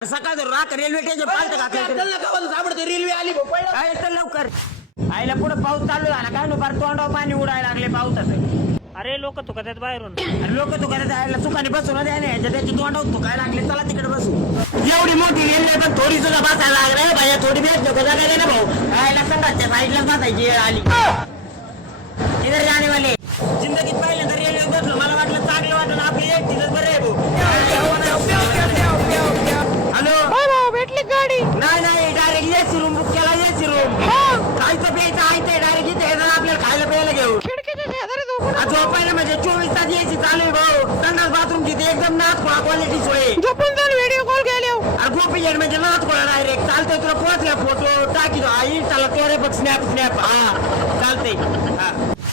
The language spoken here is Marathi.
सकाळ रात रेल्वे स्टेशन पालत रेल्वे आली काय तर लवकर आईला पुढे पाऊस चालू झाला काय नो फार तोंडावर पाणी उडायला लागले पावसाचं. अरे लोक तुकतात बाहेरून. लोक तुकाने आईला चुकाने बसून द्या नाही त्याची तोंडावर तुकायला लागले. चला तिकडे बसू. एवढी मोठी रेल्वे पण थोडी सुद्धा बसायला लागले भाई थोडी बेस्ट नको जागा ना भाऊ. आईला संघाच्या साईडला बसायची वेळ आली. इधर जाणे वाले जिंदगीत पाहिलं तर रेल्वे बसलो मला वाटलं चांगलं वाटलं आपली एक तिथं बरं आहे हॅलो भेटली गाडी. नाही डायरेक्ट एसी रूम बुक केला. एसी रूम खायचं प्यायचं आहे ते डायरेक्ट इथे येणार आपल्याला खायला प्यायला घेऊ. खिडकीच्या शेजारी झोपून झोपायला म्हणजे 24 तास एसी चालू आहे भाऊ. संडास बाथरूम तिथे एकदम नाथ क्वालिटी सोय. झोपून जाऊन व्हिडिओ कॉल केले. अरे गोपी म्हणजे नाथ कोळा डायरेक्ट चालतंय. तुला पोहोचला फोटो टाकी इंस्टाला तोरे बघ स्नॅप हा चालतंय. हा